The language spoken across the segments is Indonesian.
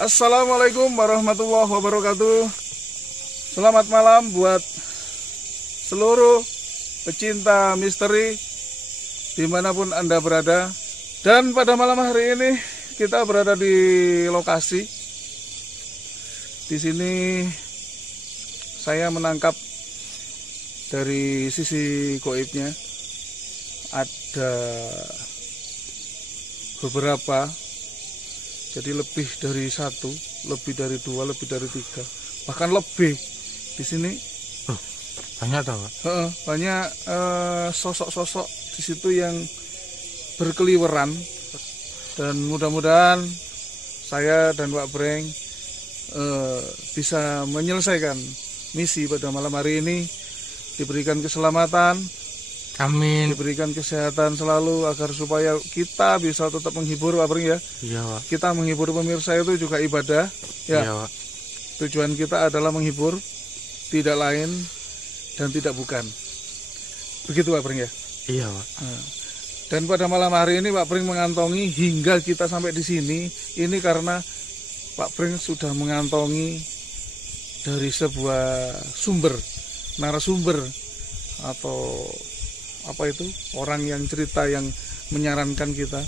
Assalamualaikum warahmatullahi wabarakatuh. Selamat malam buat seluruh pecinta misteri dimanapun Anda berada. Dan pada malam hari ini kita berada di lokasi. Di sini saya menangkap dari sisi goibnya ada beberapa. Jadi lebih dari satu, lebih dari dua, lebih dari tiga, bahkan lebih di sini. Banyak tau, Pak? Banyak sosok-sosok di situ yang berkeliweran. Dan mudah-mudahan saya dan Pak Breng bisa menyelesaikan misi pada malam hari ini, diberikan keselamatan. Amin. Diberikan kesehatan selalu agar supaya kita bisa tetap menghibur, Pak Breng ya. Iya, Pak. Kita menghibur pemirsa itu juga ibadah ya. Iya, Pak. Tujuan kita adalah menghibur, tidak lain dan tidak bukan. Begitu Pak Breng ya. Iya, Pak. Dan pada malam hari ini Pak Breng mengantongi hingga kita sampai di sini ini karena Pak Breng sudah mengantongi dari sebuah sumber, narasumber atau apa itu, orang yang cerita yang menyarankan kita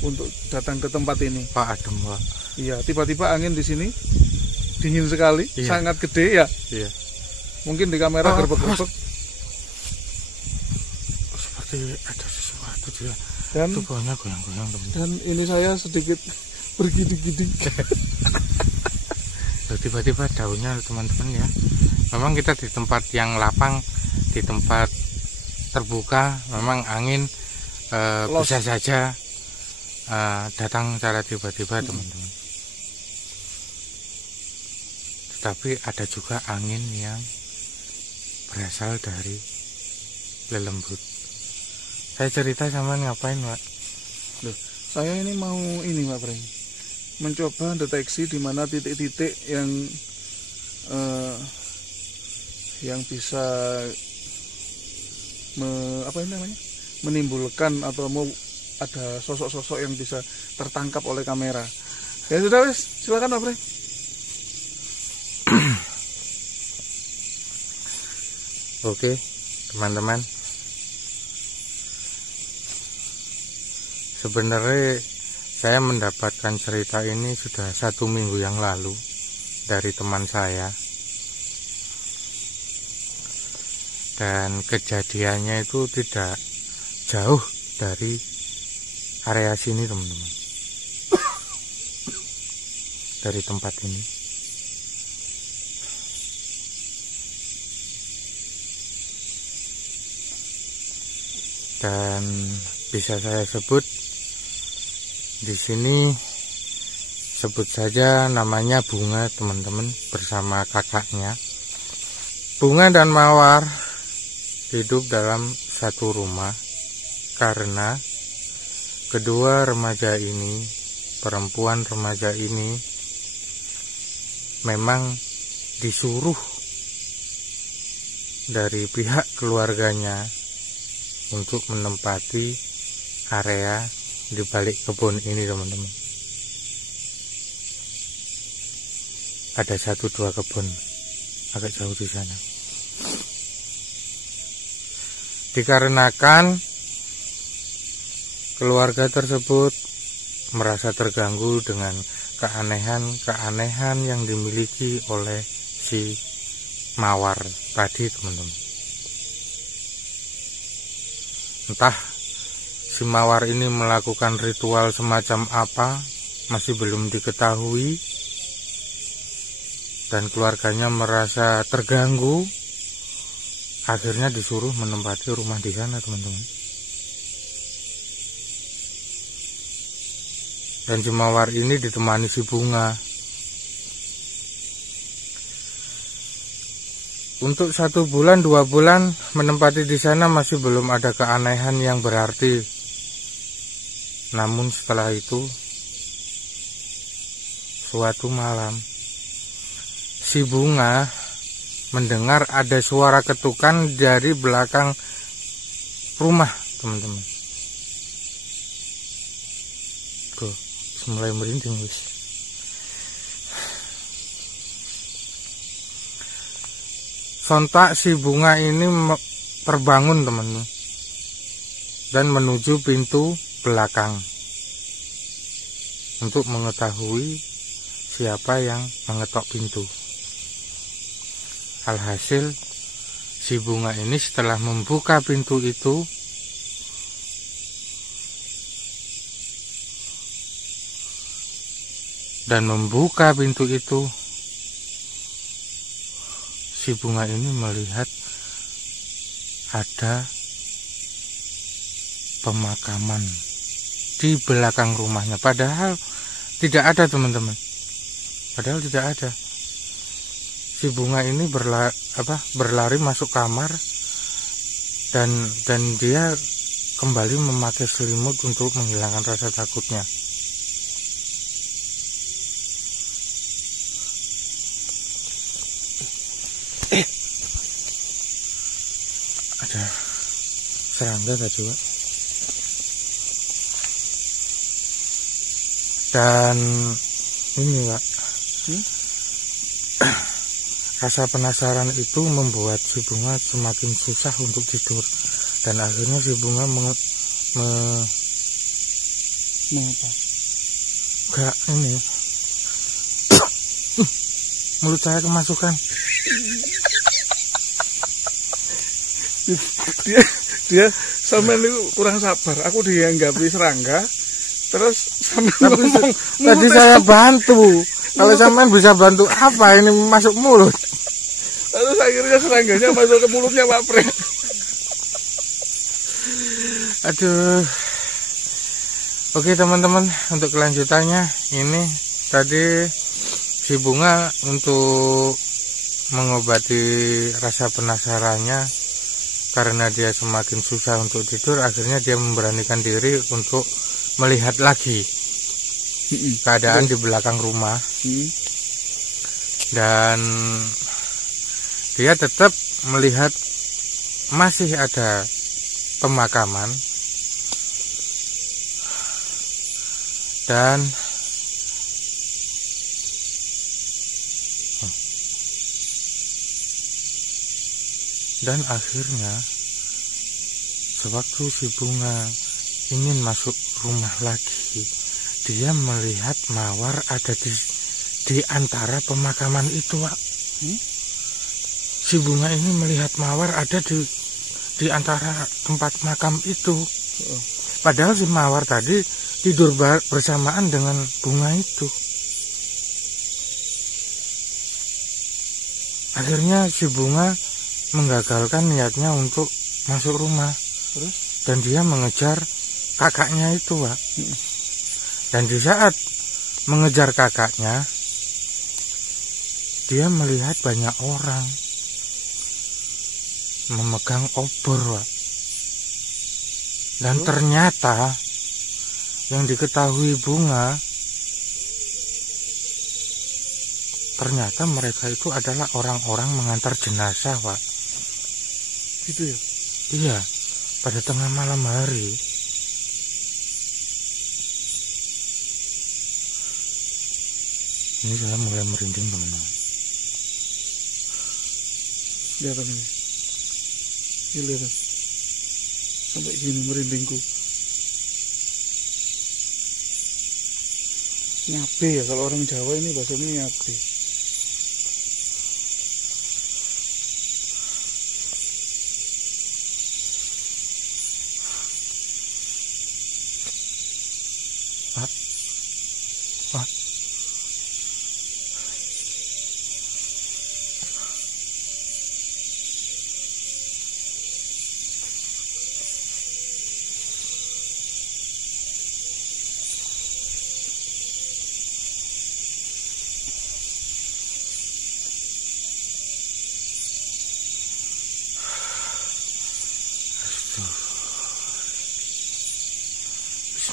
untuk datang ke tempat ini. Pak, adem, Pak. Iya, tiba-tiba angin di sini dingin sekali, Iya. sangat gede ya. Iya. Mungkin di kamera gerbek-gerbek. Seperti ada sesuatu dia. Dan Itu bawahnya goyang-goyang, teman. dan ini saya sedikit bergidik-gidik. Tiba-tiba daunnya, teman-teman ya. Memang kita di tempat yang lapang, di tempat terbuka, memang angin bisa saja datang secara tiba-tiba, teman-teman. Tetapi ada juga angin yang berasal dari lelembut. Saya cerita sama ngapain, Pak? Loh, saya ini mau ini Pak Breng, mencoba deteksi di mana titik-titik yang bisa menimbulkan atau mau ada sosok-sosok yang bisa tertangkap oleh kamera. Ya sudah wes, silakan Pak Breng. Oke, teman-teman. Sebenarnya saya mendapatkan cerita ini sudah 1 minggu yang lalu dari teman saya. Dan kejadiannya itu tidak jauh dari area sini, teman-teman. Dari tempat ini. Dan bisa saya sebut di sini, sebut saja namanya Bunga, teman-teman, bersama kakaknya. Bunga dan Mawar hidup dalam satu rumah karena kedua remaja ini, perempuan remaja ini memang disuruh dari pihak keluarganya untuk menempati area di balik kebun ini, teman-teman. Ada 1-2 kebun agak jauh di sana. Dikarenakan keluarga tersebut merasa terganggu dengan keanehan-keanehan yang dimiliki oleh si Mawar tadi, teman-teman. Entah si Mawar ini melakukan ritual semacam apa, masih belum diketahui. Dan keluarganya merasa terganggu, akhirnya disuruh menempati rumah di sana, teman-teman. Dan si Mawar ini ditemani si Bunga. Untuk 1 bulan, 2 bulan menempati di sana masih belum ada keanehan yang berarti. Namun setelah itu, suatu malam, si Bunga mendengar ada suara ketukan dari belakang rumah, teman-teman. Tuh, mulai merinding, guys. sontak si bunga ini terbangun teman-teman dan menuju pintu belakang untuk mengetahui siapa yang mengetok pintu. Alhasil si bunga ini setelah membuka pintu itu si bunga ini melihat ada pemakaman di belakang rumahnya, padahal tidak ada teman-teman, padahal tidak ada. Si bunga ini berlari masuk kamar dan dia kembali memakai selimut untuk menghilangkan rasa takutnya. Ada serangga tadi, Pak. Dan ini, Pak, rasa penasaran itu membuat si bunga semakin susah untuk tidur, dan akhirnya si bunga mulut saya kemasukan. dia sampai itu kurang sabar. Aku dianggapi serangga, terus sampai ngomong. Tadi saya bantu. Kalau sampean bisa bantu apa? Ini masuk mulut. Terus akhirnya serangganya masuk ke mulutnya Pak Pring. Aduh. Oke teman-teman, untuk kelanjutannya ini tadi si bunga untuk mengobati rasa penasarannya, karena dia semakin susah untuk tidur, akhirnya dia memberanikan diri untuk melihat lagi keadaan di belakang rumah. Dan dia tetap melihat masih ada pemakaman, dan akhirnya sewaktu si bunga ingin masuk rumah lagi, dia melihat mawar ada di antara pemakaman itu, Pak. Si bunga ini melihat mawar ada di antara tempat makam itu. Padahal si mawar tadi tidur bersamaan dengan bunga itu. Akhirnya si bunga menggagalkan niatnya untuk masuk rumah. Dan dia mengejar kakaknya itu, Pak. Dan di saat mengejar kakaknya, dia melihat banyak orang memegang obor, Pak. Dan ternyata yang diketahui bunga, ternyata mereka itu adalah orang-orang mengantar jenazah, Pak. Gitu ya? Iya, pada tengah malam hari. Ini saya mulai merinding, teman-teman. Lihat ini. Ini lihat. Sampai gini merindingku. Nyabe ya, kalau orang Jawa ini bahasanya nyabe.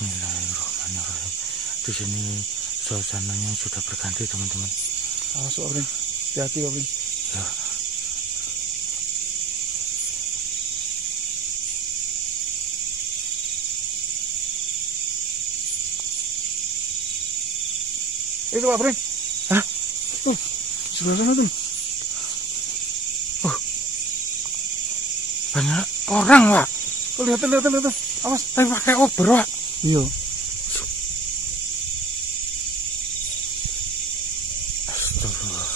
Bismillahirrahmanirrahim. Di sini suasananya sudah berganti, teman-teman. Masuk, Pring. Hati-hati, Pring. Ya. Itu Pak Pring. Hah? Sebelah sana tuh. Oh, banyak orang, Pak. Oh, lihat. Awas. Tapi pakai obor, Pak. Iya. Astagfirullah.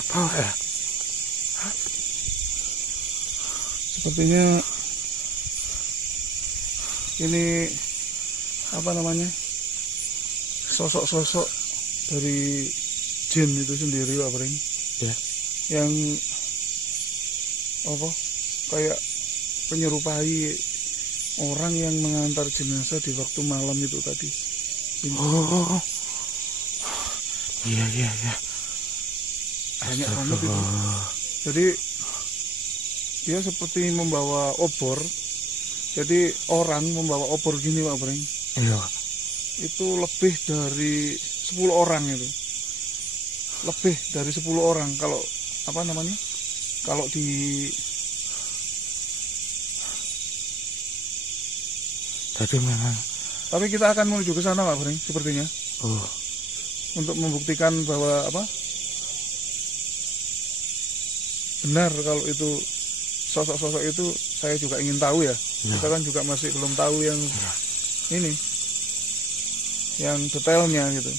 Apa ya? Sepertinya ini apa namanya, sosok-sosok dari jin itu sendiri, Pak Pring. Ya. Yang apa, kayak penyerupai orang yang mengantar jenazah di waktu malam itu tadi. Ini. Oh, iya. Banyak banget itu. Jadi dia seperti membawa obor. Jadi orang membawa obor gini, Pak Pring. Iya. Itu lebih dari 10 orang itu. Lebih dari 10 orang kalau apa namanya? Kalau di Tadi memang. Tapi kita akan menuju ke sana, Pak Pring, sepertinya. Oh. Untuk membuktikan bahwa apa? Benar kalau itu sosok-sosok itu, saya juga ingin tahu ya. Kita kan juga masih belum tahu yang ini, yang detailnya gitu.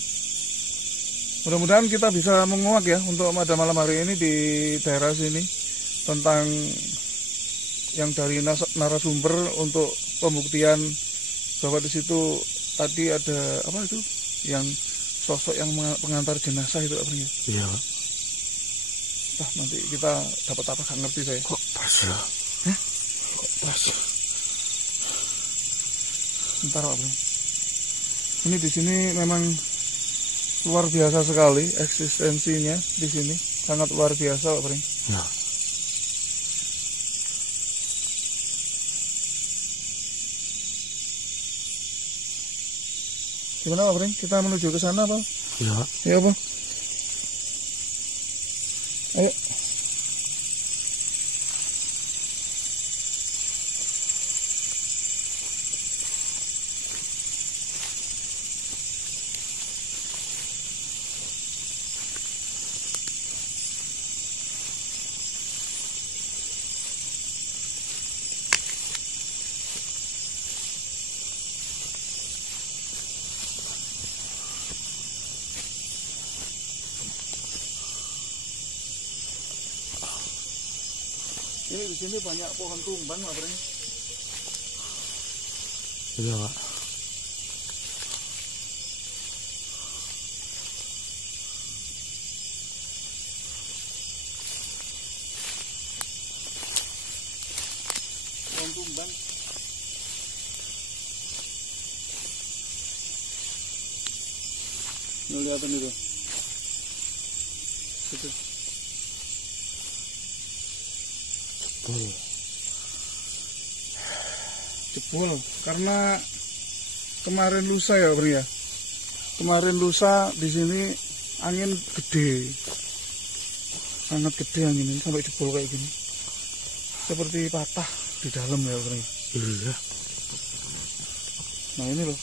Mudah-mudahan kita bisa menguak ya untuk pada malam hari ini di daerah sini tentang yang dari narasumber untuk pembuktian bahwa di situ tadi ada apa itu, yang sosok yang pengantar jenazah itu apa ya? Iya. Nanti kita dapat apa, nggak ngerti saya. Kok pas ya? Kok pas? Bentar, Pak Bro. Ini di sini memang luar biasa sekali eksistensinya di sini, sangat luar biasa, Pak Bro. Ya. Gimana, Pak Bro? Kita menuju ke sana, Pak? Ya. Iya, Pak. Ayo. Ini di sini banyak pohon tumbang, Pak Bro. Iya, Pak. Pohon tumbang. Lihatin itu. Itu. Jebol karena kemarin lusa ya, Bro ya. Kemarin lusa di sini angin gede. Sangat gede angin ini sampai jebol kayak gini. Seperti patah di dalam ya, Bro. Iya. Nah, ini loh.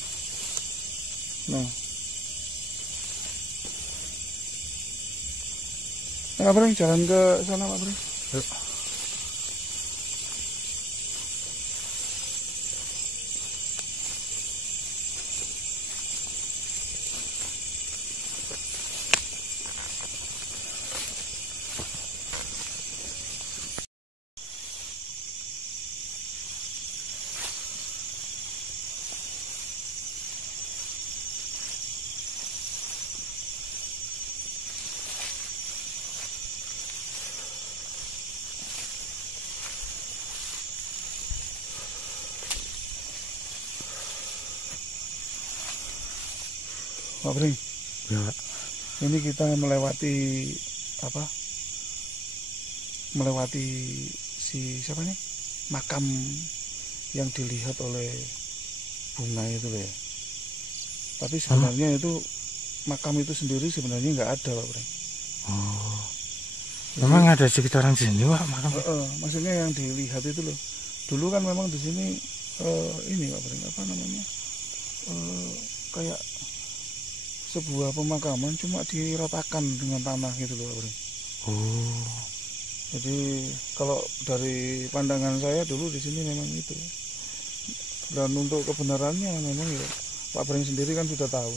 Nah. Nah, Bro, jalan ke sana, Pak Bro. Yuk. Pak Bring, Ya. ini kita melewati apa? Melewati si siapa nih? Makam yang dilihat oleh bunga itu ya. Tapi sebenarnya itu makam itu sendiri sebenarnya nggak ada, Pak Bring. Oh. Memang ada sekitaran sini, Pak, makam. Maksudnya yang dilihat itu loh. Dulu kan memang di sini ini, Pak Bring, apa namanya? Kayak sebuah pemakaman cuma diratakan dengan tanah gitu loh, Pak Bring. Oh. Jadi kalau dari pandangan saya dulu di sini memang itu. Dan untuk kebenarannya memang ya Pak Pring sendiri kan sudah tahu.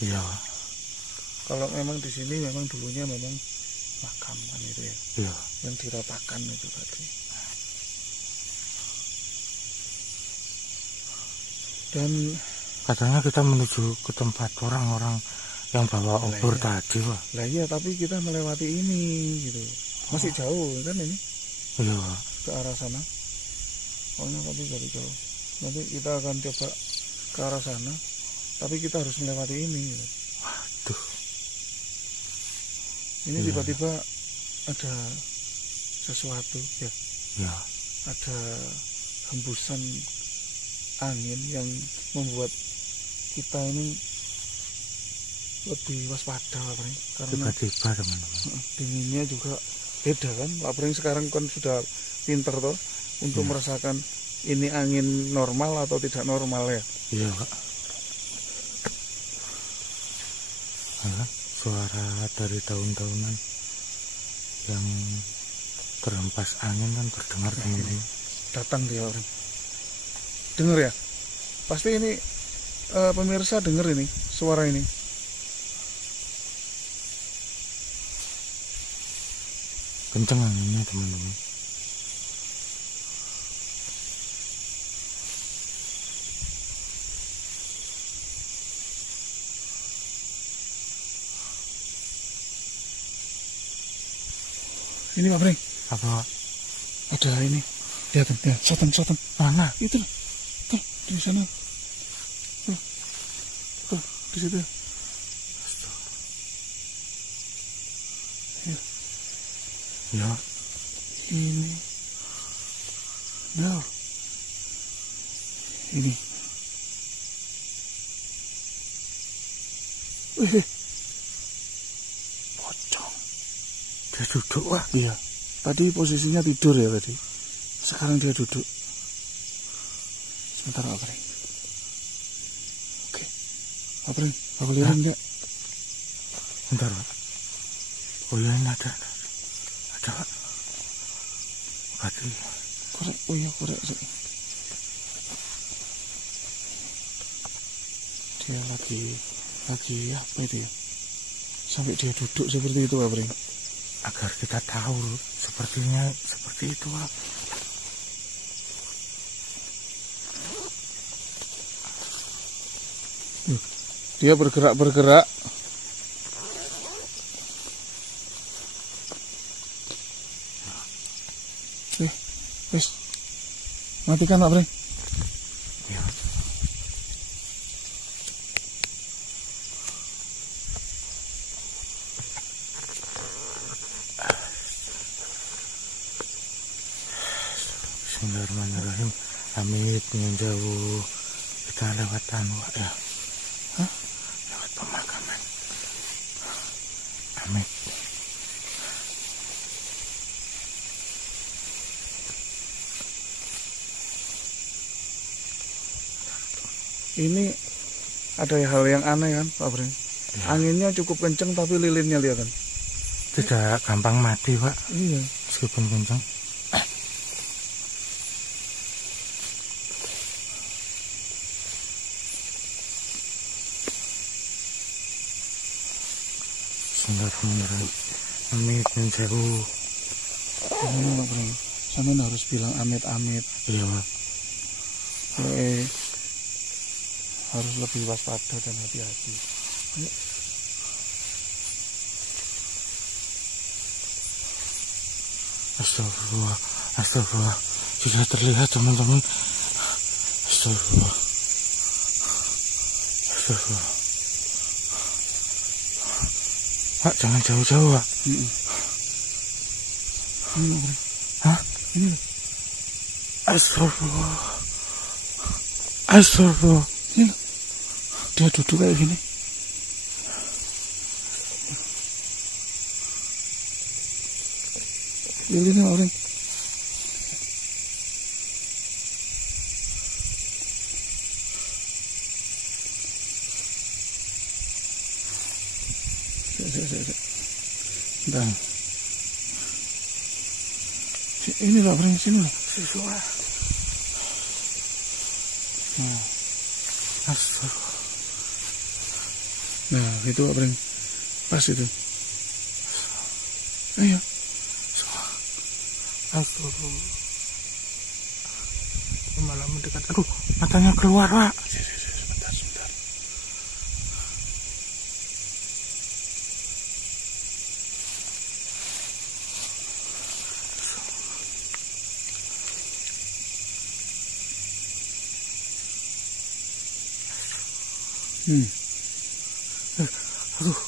Iya. Kalau memang di sini memang dulunya memang makam kan itu ya. Iya. Yang diratakan itu tadi. Dan katanya kita menuju ke tempat orang-orang yang bawa obor iya. tadi, Pak. Lah iya, tapi kita melewati ini gitu. Masih jauh kan ini Iya. ke arah sana. Pokoknya tapi dari jauh. Nanti kita akan coba ke arah sana, tapi kita harus melewati ini gitu. Waduh. Ini Iya. tiba-tiba ada sesuatu ya. Iya. Ada hembusan angin yang membuat kita ini lebih waspada Pak Pring, karena Tiba-tiba, teman-teman. dinginnya juga beda kan. Pak Pring sekarang kan sudah pinter toh untuk Iya. merasakan ini angin normal atau tidak normal ya. Iya, Pak. Suara dari daun-daunan yang terhempas angin kan terdengar, teman-teman. Datang dia orang. Dengar ya? Pasti ini pemirsa dengar ini suara ini. Kenceng anginnya, teman-teman. Ini Pak Pring, Apa? ada ini. Lihat, ya, soten. Mana? Itu loh. Tuh, di sana. Tuh, di situ. Ya. Ini. Nah. Ini. Pocong. Dia duduk, Pak. Iya. Tadi posisinya tidur ya tadi. Sekarang dia duduk. Sebentar Pak Pring. Oke. Pak Pring, aku lihat enggak? Bentar, Pak. Oh iya, ini ada, Pak. Berarti Korek, oh iya korek. Dia lagi apa itu ya? Sampai dia duduk seperti itu Pak Pring. agar kita tahu sepertinya seperti itu, Pak. Dia bergerak. Wis. Matikan Pak Pring. Ya. Bismillahirrahmanirrahim. Amit dengan jauh kita lewat Pak ya. Hah? Lewat pemakaman. Amit. Ini ada hal yang aneh kan Pak Pring. Ya. Anginnya cukup kenceng tapi lilinnya lihat kan. Tidak gampang mati, Pak. Iya. Meskipun kencang. Bismillahirrahmanirrahim. Amit dengan jauh. Ini Pak Pring. Sampeyan harus bilang amit-amit. Iya, Pak. Harus lebih waspada dan hati-hati. Ayo. Astagfirullah, astagfirullah. Sudah terlihat, teman-teman. Astagfirullah. Astagfirullah. Pak, jangan jauh-jauh, Pak. Ini Pak Pring. Hah? Ini. Astagfirullah. Astagfirullah. Ini. Dia duduk kayak gini. Lilinnya Pak Pring. Bentar. Ini Pak Pring, sini loh. Susu. Nah, Astagfirullah. nah itu Pak Pring. Pas itu. Ayo. Astagfirullah. Malah mendekat. Aduh, matanya keluar, Pak. Sebentar, sebentar. Aduh.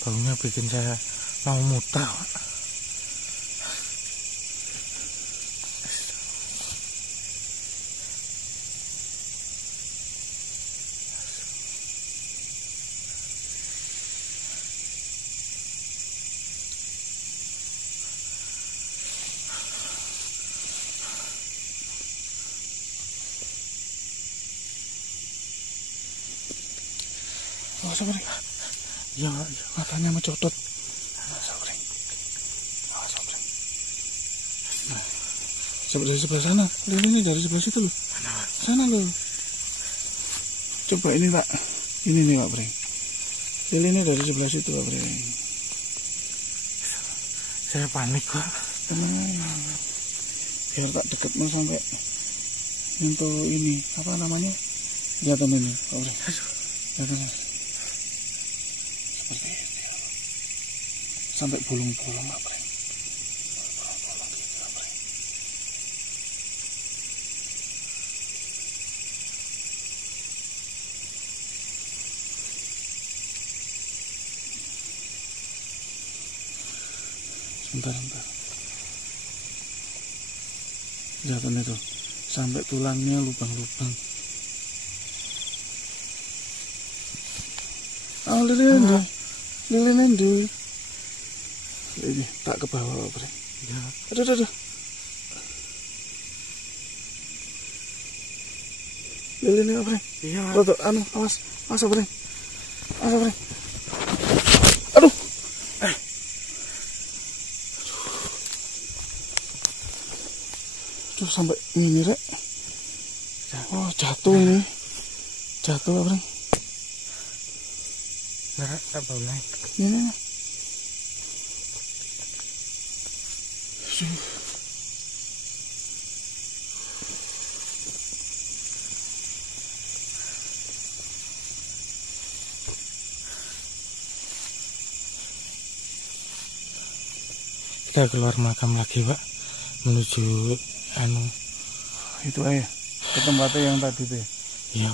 Baunya bikin saya mau muntah, Pak. Awas Pring. Ya, Matanya mencodot. Awas Pring. Awas Pring. Nah, dari sebelah sana. Ini dari sebelah situ loh. Sana loh. Coba ini Pak. Ini nih Pak Pring. Ini dari sebelah situ Pak Pring. saya panik, Pak. Biar tak deket mau sampai untuk ini apa namanya? Jatuh ini Pak Pring. Jatuh. Seperti itu. Sampai bolong-bolong Pak Pring. Bolong-bolong gitu Pak Pring. Sebentar. Jatuh itu. Sampai tulangnya lubang-lubang. Oh, lilin dulu. Ini tak ke bawah Pak Pring. Ya. Aduh. Lilinnya Pak Pring. Iya. Tuh, awas Pak Pring. Awas Pak Pring. Aduh. Aduh sampai ini Rek. Oh, jatuh ini. Jatuh Pak Pring. Nah, tak bau naik. Ini. Kita keluar makam lagi, Pak, menuju Itu aja ke tempatnya yang tadi tuh. ya.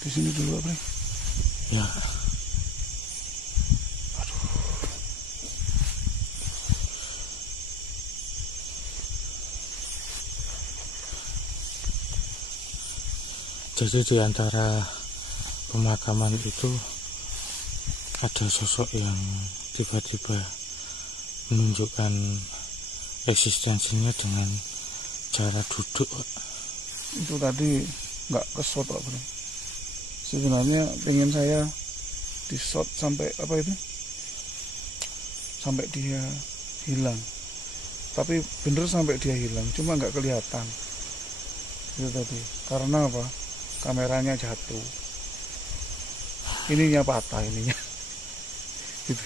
Di sini dulu Pak Pring. Ya. Jadi di antara pemakaman itu ada sosok yang tiba-tiba menunjukkan eksistensinya dengan cara duduk. Itu tadi nggak kesot Pak Pring. Sebenarnya pengen saya di shot sampai apa itu? Sampai dia hilang. Tapi bener sampai dia hilang, cuma nggak kelihatan. Itu tadi. Karena apa? Kameranya jatuh. Ininya patah ininya. Gitu.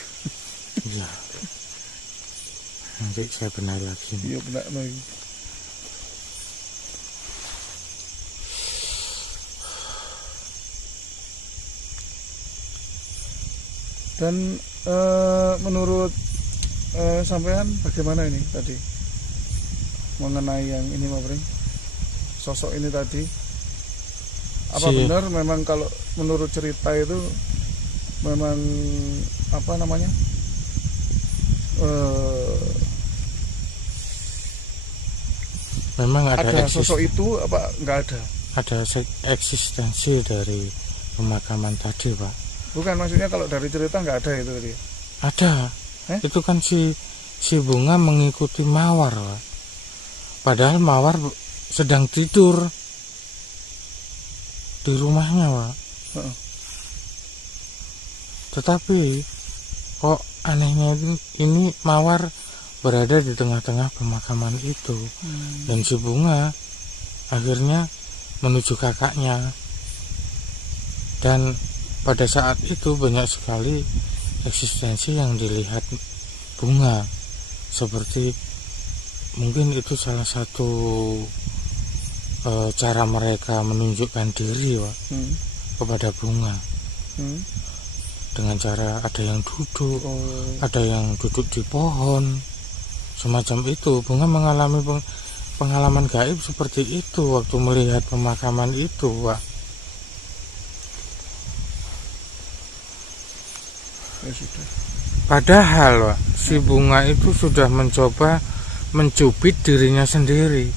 Ya. Nanti saya benar lagi. Iya benar lagi. Dan menurut sampean bagaimana ini tadi mengenai yang ini Pak Pring, sosok ini tadi, apa benar memang kalau menurut cerita itu memang apa namanya memang ada sosok itu apa enggak ada? Ada eksistensi dari pemakaman tadi, Pak. Bukan, maksudnya kalau dari cerita nggak ada itu tadi? Ada. Itu kan si Bunga mengikuti Mawar, Pak. Padahal Mawar sedang tidur di rumahnya, Pak. Tetapi kok anehnya ini Mawar berada di tengah-tengah pemakaman itu. Dan si Bunga akhirnya menuju kakaknya. Dan pada saat itu banyak sekali eksistensi yang dilihat Bunga, seperti mungkin itu salah satu cara mereka menunjukkan diri, Pak, kepada Bunga. Dengan cara ada yang duduk, ada yang duduk di pohon, semacam itu. Bunga mengalami pengalaman gaib seperti itu waktu melihat pemakaman itu, Pak. Ya sudah. Padahal, Pak, si Bunga itu sudah mencoba mencubit dirinya sendiri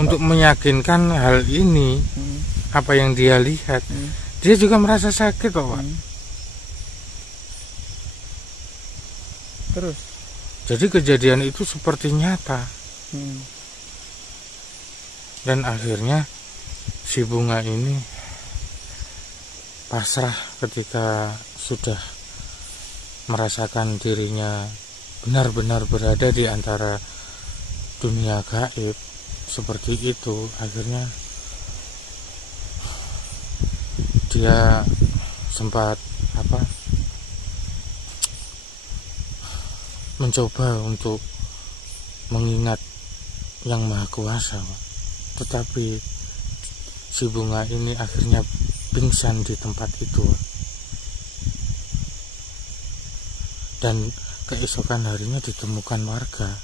untuk meyakinkan hal ini, apa yang dia lihat. Dia juga merasa sakit, Pak. Terus? Jadi kejadian itu seperti nyata. Dan akhirnya si Bunga ini pasrah ketika sudah merasakan dirinya benar-benar berada di antara dunia gaib seperti itu. Akhirnya dia sempat mencoba untuk mengingat yang Maha Kuasa, tetapi si Bunga ini akhirnya pingsan di tempat itu. Dan keesokan harinya ditemukan warga.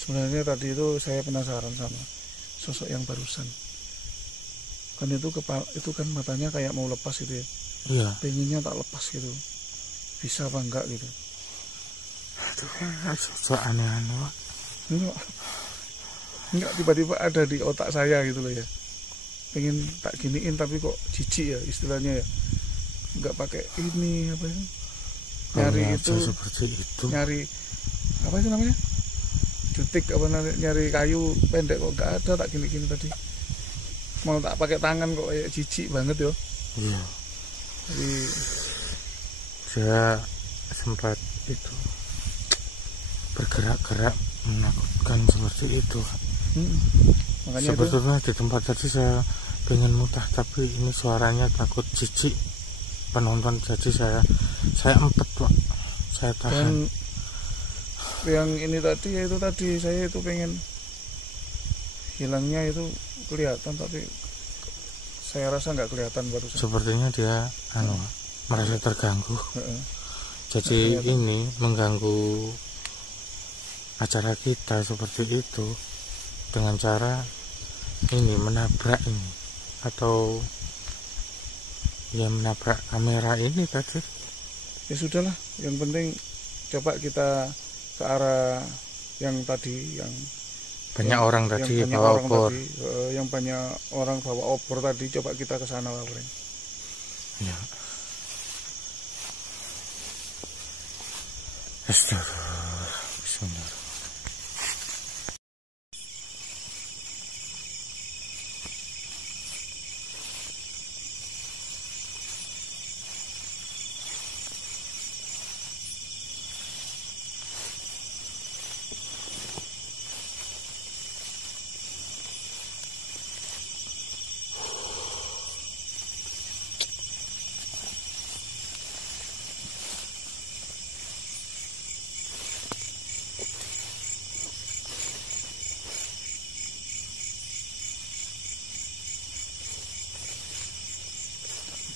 Sebenarnya tadi itu saya penasaran sama sosok yang barusan. Kan itu kan matanya kayak mau lepas gitu ya. Iya. Pengennya tak lepas gitu. Bisa apa enggak gitu. Aduh, sosok aneh-aneh. Enggak, tiba-tiba ada di otak saya gitu loh ya. Pengen tak giniin tapi kok jijik ya istilahnya ya. Enggak pakai ini apa itu, nyari itu seperti itu, nyari apa itu namanya, jutik apa nyari kayu pendek kok enggak ada, tak gini-gini tadi mau tak pakai tangan kok kayak jijik banget yo. Iya. Jadi saya sempat itu bergerak-gerak menakutkan seperti itu. Makanya sebetulnya itu, di tempat tadi saya pengen mutah, tapi ini suaranya takut jijik penonton, jadi saya empet, Pak. Saya tahan. Dan yang ini tadi ya itu tadi saya itu pengen hilangnya itu kelihatan, tapi saya rasa nggak kelihatan barusan. Sepertinya dia merasa terganggu. Jadi ini mengganggu acara kita seperti itu dengan cara ini menabrak ini atau ya menabrak kamera ini tadi. Ya sudahlah, yang penting coba kita ke arah yang tadi, yang banyak orang tadi bawa obor. Yang banyak orang bawa obor tadi, coba kita ke sana, Pak. Ya. Astagfirullah. Bismillah.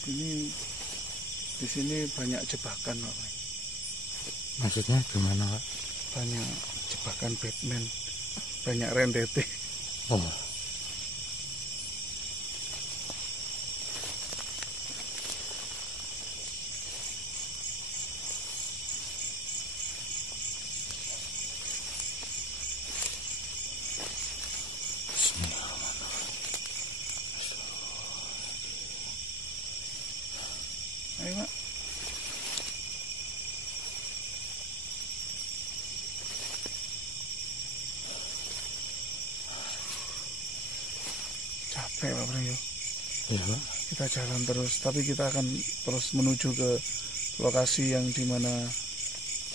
Ini Di sini banyak jebakan, Pak. Maksudnya gimana, Pak? Banyak jebakan Batman, banyak renteté. Oh. Ayo, Pak. Capek, Pak Pring. Iya, Pak. Kita jalan terus, tapi kita akan terus menuju ke lokasi yang dimana.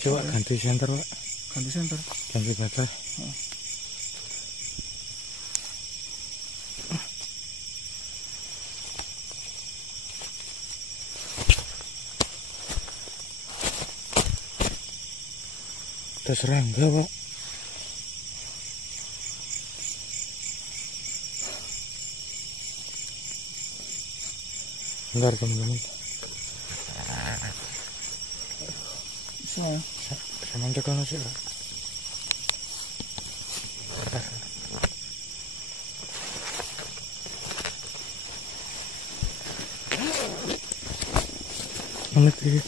Coba ganti senter, Pak. Ganti senter. Ganti baterai. Ada serangga, Pak. Bentar, teman-teman. Bisa. Sama cek kalau sih, Pak. Bentar. Menit ini.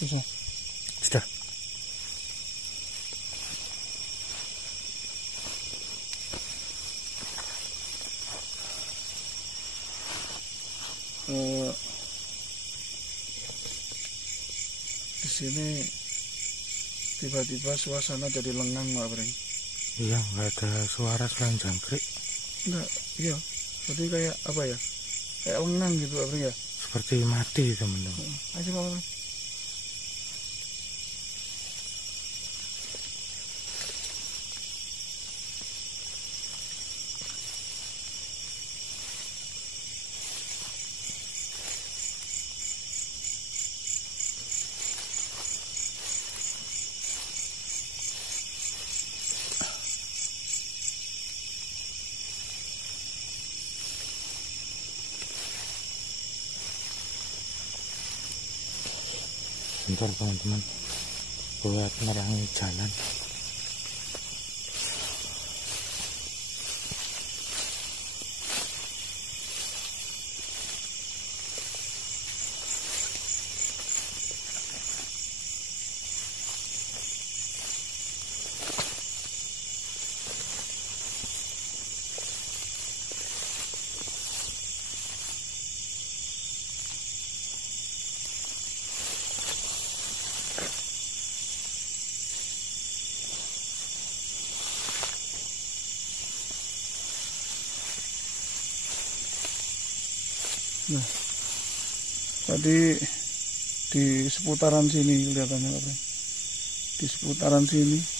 Bisa. Sudah. Di sini tiba-tiba suasana jadi lengang, Pak Pring. Iya, nggak ada suara selain jangkrik. Enggak, iya. Jadi kayak apa ya? Kayak lengang gitu, Pak Pring ya. Seperti mati, teman-teman. Ayo, Pak Pring. Bentar, teman-teman. Buat nerangi jalan. Nah, tadi di seputaran sini kelihatannya, Pak Pring. Di seputaran sini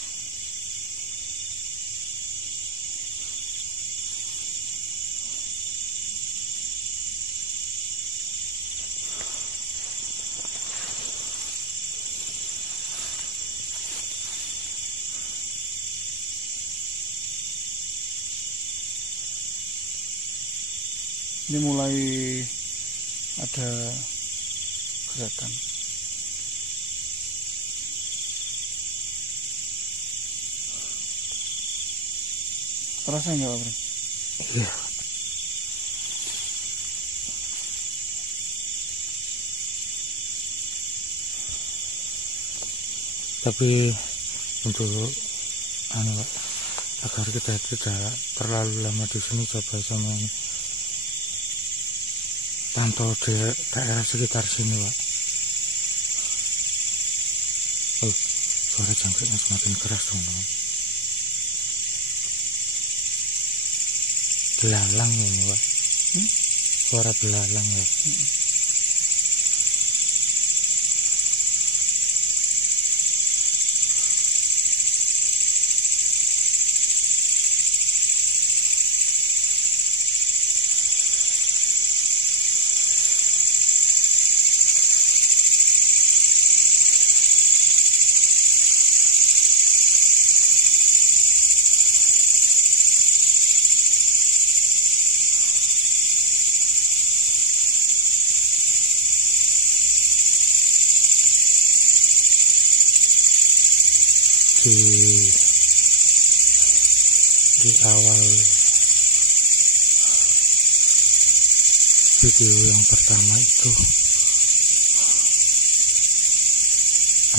ini mulai ada gerakan. Terasa nggak, Pak Pring? Iya. Tapi untuk Pak, agar kita tidak terlalu lama di sini, coba sama pantau di daerah sekitar sini, Pak. Oh, suara jangkriknya semakin keras, teman-teman. Belalang ini, Pak. Suara belalang, ya. di awal video yang pertama itu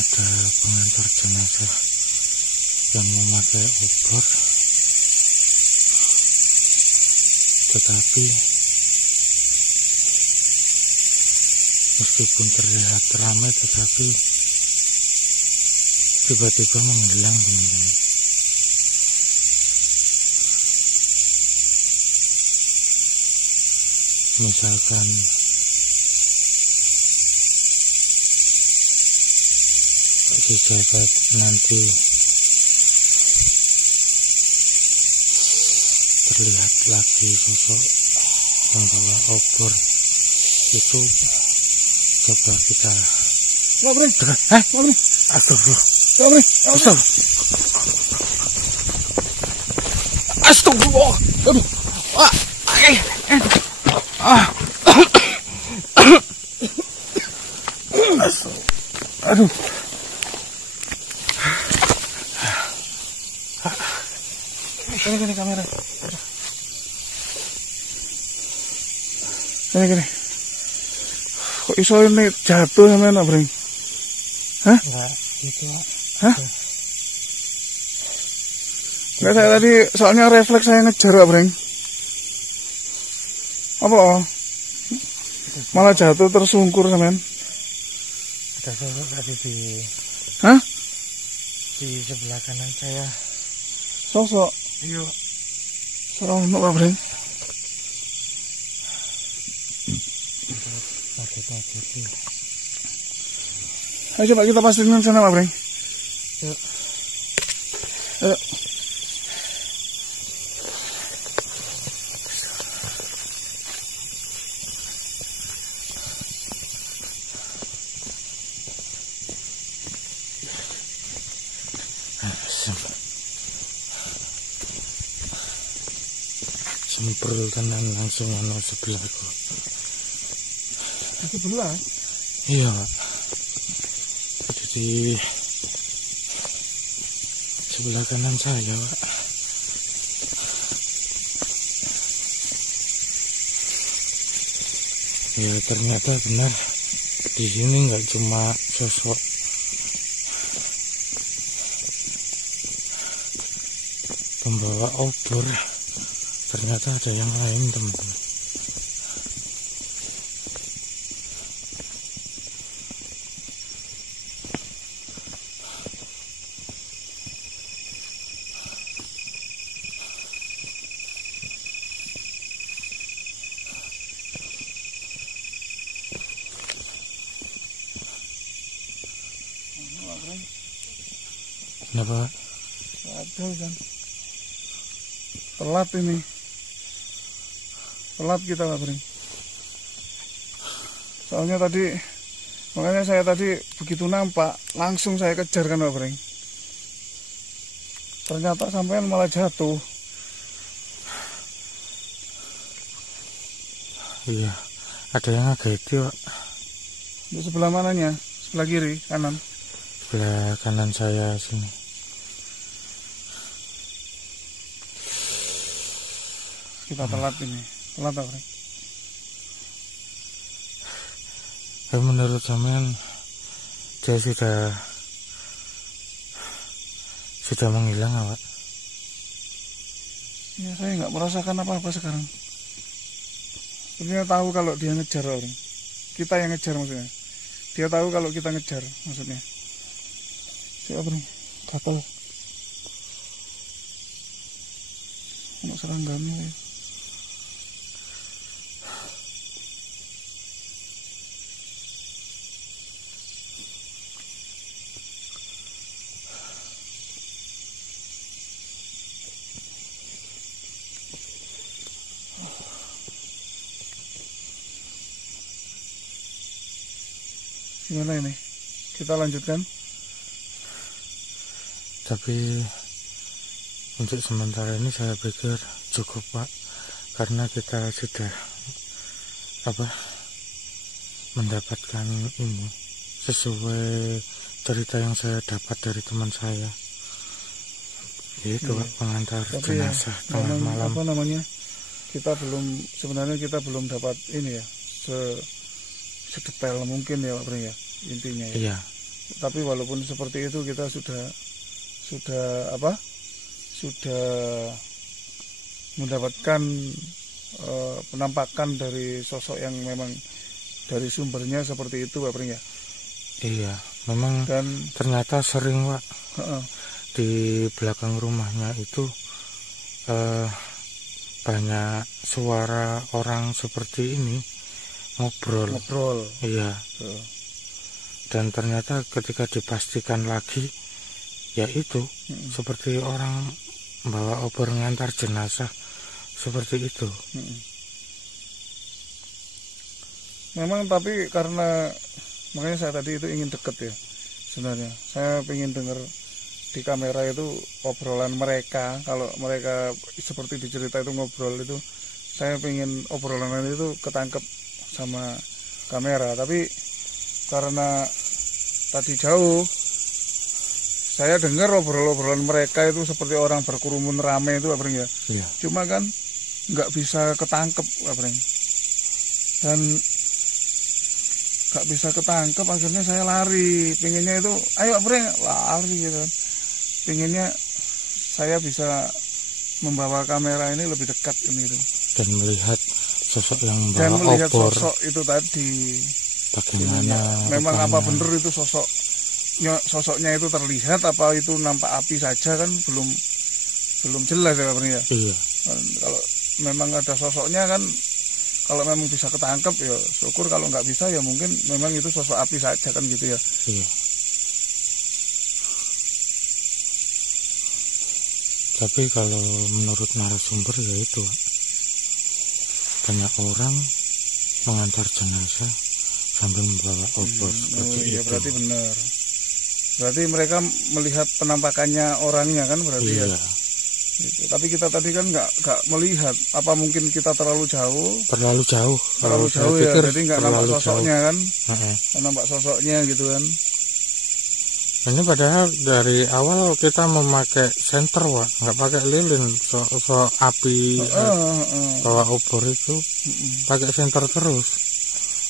ada pengantar jenazah yang memakai obor, tetapi meskipun terlihat ramai tetapi tiba-tiba menghilang, teman-teman. Misalkan di jabat nanti terlihat lagi sosok membawa obor, itu coba kita Astagfirullah. Aduh. Aduh. Gini kamera. Gini. Kok iso ini jatuh sama enak, Bring? Hah? Enggak, gitu. Hah? Enggak, saya tadi soalnya refleks saya ngejar, Pak, Bring. Apa? Malah jatuh tersungkur, sampean. Ada sosok tadi di... Hah? Di sebelah kanan saya. Sosok? Iya. Sono, Pak, Bring. Ngaget-ngagetin. Ayo coba kita pastiin sana, Pak, Bring. Yuk. Ayo. Semprul tenan langsung ono sebelahku. Sebelah? Iya, Pak. Jadi sebelah kanan saya, Pak. Ya ternyata benar, di sini nggak cuma sosok pembawa obor, ternyata ada yang lain, teman-teman. Kenapa? Ada kan. Telat ini. Telat kita, Pak Bring. Soalnya tadi, makanya saya tadi begitu nampak, langsung saya kejar kan, Pak Bring. Ternyata sampean malah jatuh. Iya, ada yang ngageti, Pak. Di sebelah mananya? Sebelah kiri, kanan? Sebelah kanan saya sini. Kita telat ini. Telat, Pak Bring. Menurut sampean dia sudah menghilang, Pak? Ya, saya nggak merasakan apa-apa sekarang. Sebenarnya tahu kalau dia ngejar orang. Kita yang ngejar maksudnya. Dia tahu kalau kita ngejar maksudnya. Siapa, Bring? Gatel. Untuk seranggamnya ya. Gimana ini? Kita lanjutkan? Tapi untuk sementara ini saya pikir cukup, Pak, karena kita sudah mendapatkan ini sesuai cerita yang saya dapat dari teman saya. Itu Pak, pengantar Tapi ya, jenazah tengah memang malam. apa namanya, sebenarnya kita belum dapat ini ya, sedetail mungkin ya Pak Pring ya, intinya ya. Iya. Tapi walaupun seperti itu kita sudah mendapatkan penampakan dari sosok yang memang dari sumbernya seperti itu Pak Pring ya. Iya, memang Dan ternyata sering Pak, heeh, di belakang rumahnya itu banyak suara orang seperti ini ngobrol. Iya. Dan ternyata ketika dipastikan lagi, ya itu seperti orang bawa obor ngantar jenazah seperti itu. Memang tapi karena makanya saya tadi itu ingin deket ya sebenarnya. Saya ingin dengar di kamera itu obrolan mereka. Kalau mereka seperti dicerita itu ngobrol itu, saya ingin obrolan itu ketangkep sama kamera. Tapi karena tadi jauh, saya dengar obrolan mereka itu seperti orang berkerumun rame itu Pak Pring ya. Iya. Cuma kan nggak bisa ketangkep Pak Pring. Dan nggak bisa ketangkep, akhirnya saya lari. Pinginnya itu, ayo Pak Pring, lari gitu kan. Pinginnya saya bisa membawa kamera ini lebih dekat ini gitu. Dan melihat sosok yang Dan bawa melihat obor. sosok itu tadi. Bagaimana? Memang rupanya. apa bener itu sosoknya itu terlihat, apa itu nampak api saja kan belum jelas ya Pak Pring ya. Iya. Kalau memang ada sosoknya kan, kalau memang bisa ketangkep ya syukur, kalau nggak bisa ya mungkin memang itu sosok api saja kan gitu ya. Iya. Tapi kalau menurut narasumber ya itu banyak orang mengantar jenazah sambil membawa obor seperti iya, itu. berarti benar. Berarti mereka melihat penampakannya orangnya kan berarti Iya. ya. Gitu. Tapi kita tadi kan nggak melihat. Apa mungkin kita terlalu jauh? Terlalu jauh. Terlalu jauh ya. Jadi nggak nampak sosoknya kan? Nggak nampak sosoknya gitu kan? Ini padahal dari awal kita memakai senter Wak, nggak pakai lilin. So api bawa obor itu pakai senter terus.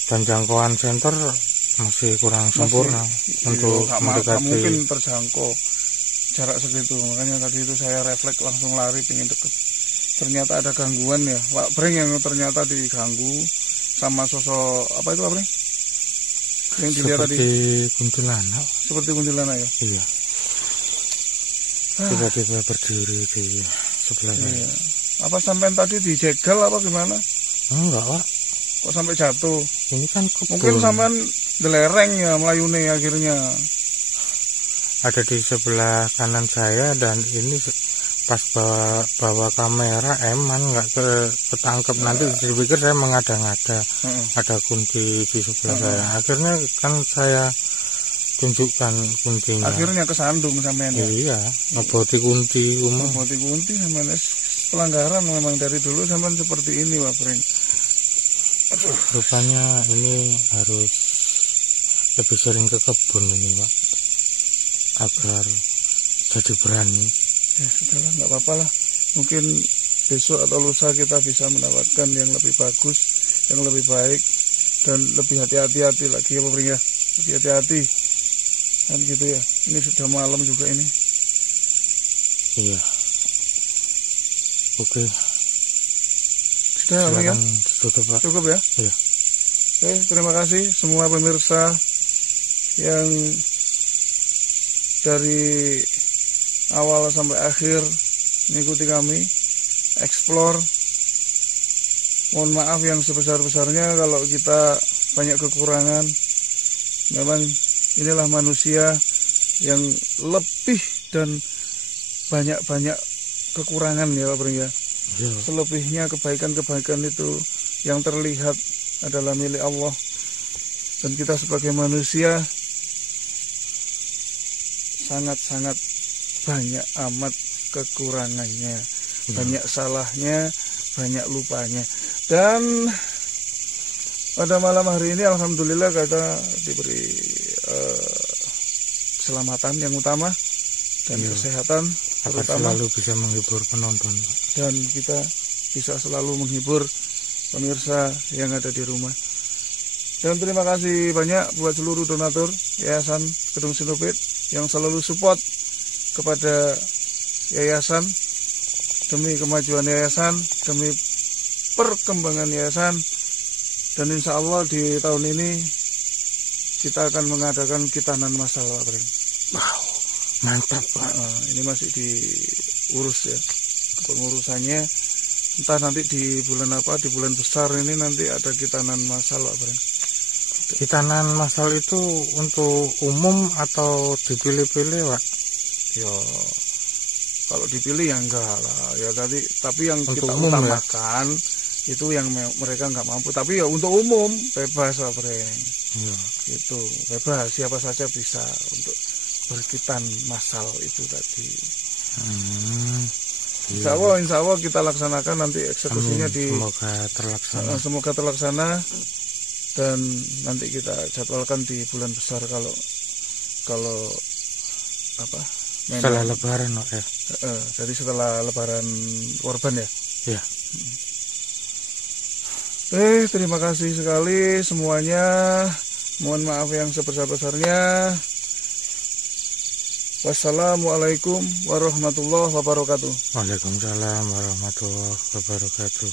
Dan jangkauan senter masih kurang sempurna untuk mendekati. Mungkin terjangkau jarak segitu. Makanya tadi itu saya refleks langsung lari pengen deket. Ternyata ada gangguan ya Pak Pring, yang ternyata diganggu sama sosok apa itu Pak Pring? Yang dilihat tadi kuntilanak. Seperti kuntilanak ya? Iya. Tiba-tiba berdiri di sebelah saya. Iya. Apa sampai tadi dijegal apa gimana? Enggak Pak. Kok sampai jatuh? Ini kan kebun. Mungkin sampean delereng ya melayune akhirnya. Ada di sebelah kanan saya, dan ini pas bawa kamera eman nggak ketangkep. Nanti dipikir saya mengada-ngada. Ada kunti di sebelah saya. Akhirnya kan saya tunjukkan kuntinya. Akhirnya kesandung sampean ya. Iya, ngeboti kunti umum. Ngeboti kunti sampean pelanggaran memang dari dulu sampean seperti ini Pak Pring. Aduh. Rupanya ini harus lebih sering ke kebun ini Pak, agar jadi berani. Ya sudahlah, nggak apa-apa lah. Mungkin besok atau lusa kita bisa mendapatkan yang lebih bagus, yang lebih baik, dan lebih hati-hati lagi ya Pak Pring ya. Lebih hati-hati kan gitu ya. Ini sudah malam juga ini. Iya. Oke. Sudah Pak Pring ya? Tutup Pak. Cukup ya? Iya. Oke, terima kasih semua pemirsa yang dari awal sampai akhir mengikuti kami explore. Mohon maaf yang sebesar-besarnya kalau kita banyak kekurangan. Memang inilah manusia yang lebih dan banyak kekurangan ya Pak Pring ya. Selebihnya kebaikan-kebaikan itu yang terlihat adalah milik Allah, dan kita sebagai manusia sangat-sangat banyak amat kekurangannya, banyak salahnya, banyak lupanya. Dan pada malam hari ini alhamdulillah kita diberi keselamatan yang utama dan kesehatan. agar selalu bisa menghibur penonton, Pak. Dan kita bisa selalu menghibur pemirsa yang ada di rumah. Dan terima kasih banyak buat seluruh donatur Yayasan Gedung Sinopit yang selalu support kepada yayasan, demi kemajuan yayasan, demi perkembangan yayasan. Dan insya Allah di tahun ini kita akan mengadakan khitanan massal, Pak Pring. Wow, mantap, Pak. Ini masih diurus ya pengurusannya. Entah nanti di bulan apa, di bulan besar ini nanti ada khitanan massal, Pak Pring. Khitanan massal itu untuk umum atau dipilih-pilih, Pak? Ya kalau dipilih ya enggak lah ya, tapi yang untuk kita umum, utamakan ya? Itu yang mereka nggak mampu, tapi ya untuk umum bebas, Pak Pring. Ya. Itu bebas, siapa saja bisa untuk berkhitan massal itu tadi. Insya Allah kita laksanakan nanti eksekusinya. Amin. Semoga terlaksana dan nanti kita jadwalkan di bulan besar kalau apa setelah lebaran, ya. Jadi setelah lebaran korban ya. Ya. Terima kasih sekali semuanya. Mohon maaf yang sebesar-besarnya. Wassalamualaikum warahmatullahi wabarakatuh. Waalaikumsalam warahmatullahi wabarakatuh.